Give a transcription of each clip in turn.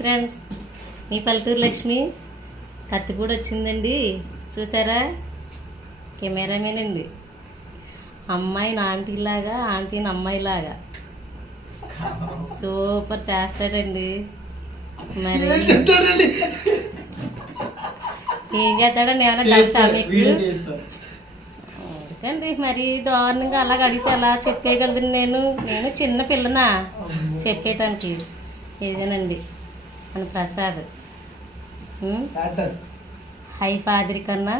Friends, మీ పల్లెటూరు లక్ష్మి కత్తిపూడి వచ్చిందండి. చూసారా, కెమెరామెన్ అండి. అమ్మాయిని ఆంటీలాగా, ఆంటీని అమ్మాయిలాగా సూపర్ చేస్తాడండి. మరి ఏం చేస్తాడని ఏమైనా డౌటా మీకు? ఎందుకండి మరి దారుణంగా అలాగ అడిగితే ఎలా చెప్పేయగలదు? నేను చిన్న పిల్లనా చెప్పేయటానికి. ఇదేనండి మన ప్రసాద్, హై ఫాదర్ కన్నా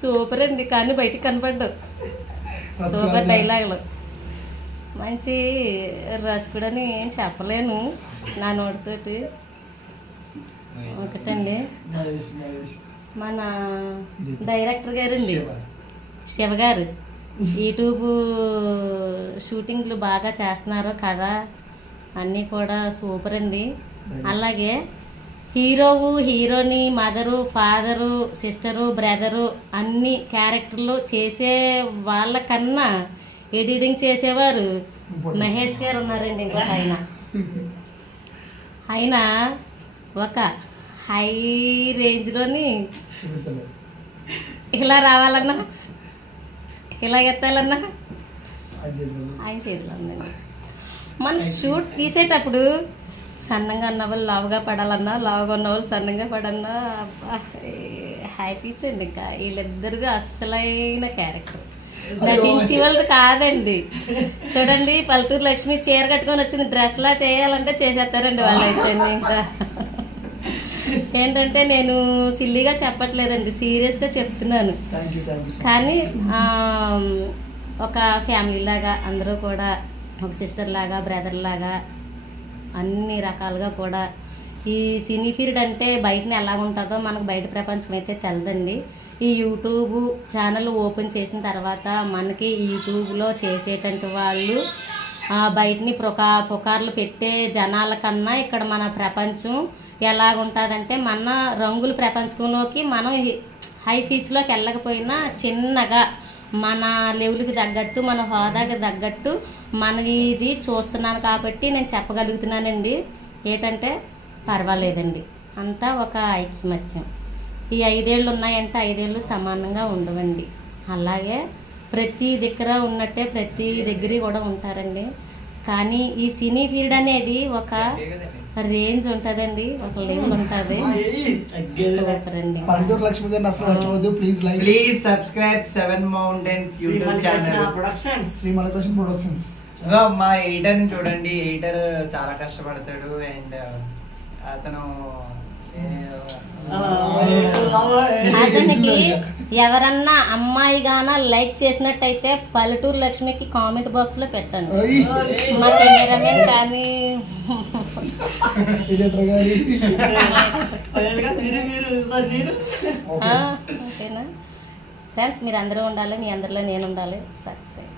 సూపర్ అండి. కానీ బయటికి కనపడ్డు. సూపర్ డైలాగులు, మంచి రసకుడని ఏం చెప్పలేను నా నోటితోటి. ఒకటండి మన డైరెక్టర్ గారండి, శివ గారు, యూట్యూబ్ షూటింగ్లు బాగా చేస్తున్నారు కదా, అన్నీ కూడా సూపర్ అండి. అలాగే హీరోవు, హీరోని, మదరు, ఫాదరు, సిస్టరు, బ్రదరు అన్ని క్యారెక్టర్లు చేసే వాళ్ళకన్నా ఎడిటింగ్ చేసేవారు మహేష్ గారు ఉన్నారండి. ఇంకా ఆయన ఒక హై రేంజ్లోని ఇలా రావాలన్నా, ఇలా ఎత్తాలన్నా ఆయన చేతిలో ఉందండి. మన షూట్ తీసేటప్పుడు సన్నంగా ఉన్న వాళ్ళు లావుగా పడాలన్నా, లావుగా ఉన్న వాళ్ళు సన్నంగా పడన్నా హ్యాపీస్ అండి. ఇంకా వీళ్ళిద్దరిది అస్సలైన క్యారెక్టర్. నటించే వాళ్ళది కాదండి. చూడండి, పల్లెటూరు లక్ష్మి చీర కట్టుకొని వచ్చింది, డ్రెస్లా చేయాలంటే చేసేస్తారండి వాళ్ళైతే. ఇంకా ఏంటంటే నేను సిల్లీగా చెప్పట్లేదండి, సీరియస్గా చెప్తున్నాను. కానీ ఒక ఫ్యామిలీ లాగా అందరూ కూడా, ఒక సిస్టర్ లాగా, బ్రదర్ లాగా అన్ని రకాలుగా కూడా ఈ సినీ ఫీల్డ్ అంటే బయటని ఎలా ఉంటుందో మనకు బయట ప్రపంచం అయితే తెలదండి. ఈ యూట్యూబ్ ఛానల్ ఓపెన్ చేసిన తర్వాత మనకి యూట్యూబ్లో చేసేటువంటి వాళ్ళు బయటని పుకార్లు పెట్టే జనాల కన్నా ఇక్కడ మన ప్రపంచం ఎలాగుంటుందంటే, మన రంగుల ప్రపంచంలోకి మనం హై ఫీచ్లోకి వెళ్ళకపోయినా చిన్నగా మన లెవెల్కి తగ్గట్టు, మన హోదాకి తగ్గట్టు ఇది చూస్తున్నాను కాబట్టి నేను చెప్పగలుగుతున్నానండి. ఏంటంటే పర్వాలేదండి, అంతా ఒక ఐకమత్యం. ఈ 5 ఏళ్ళు ఉన్నాయంటే 5 ఏళ్ళు సమానంగా ఉండవండి. అలాగే ప్రతి దగ్గర ఉన్నట్టే ప్రతి దగ్గర కూడా ఉంటారండి. కానీ ఈ సినీ ఫీల్డ్ అనేది ఒక రేంజ్ ఉంటుందండి, ఒక లెవెల్ ఉంటుంది. సూపర్ అండి. పల్లెటూరు లక్ష్మి గారిని అసలు మర్చిపోవద్దు. Please subscribe 7 mountains YouTube channel productions, Shri Malakrishna productions. మా ఎడిటర్ చూడండి, ఎడిటర్ చాలా కష్టపడతాడు. అండ్ అతను అతనికి ఎవరన్నా అమ్మాయి గాన లైక్ చేసినట్టయితే పల్లెటూరు లక్ష్మికి కామెంట్ బాక్స్ లో పెట్టండి. మా కెమెరామెన్ కానీ ఓకేనా ఫ్రెండ్స్? మీరు అందరూ ఉండాలి, మీ అందరిలో నేను ఉండాలి. సబ్స్క్రైబ్.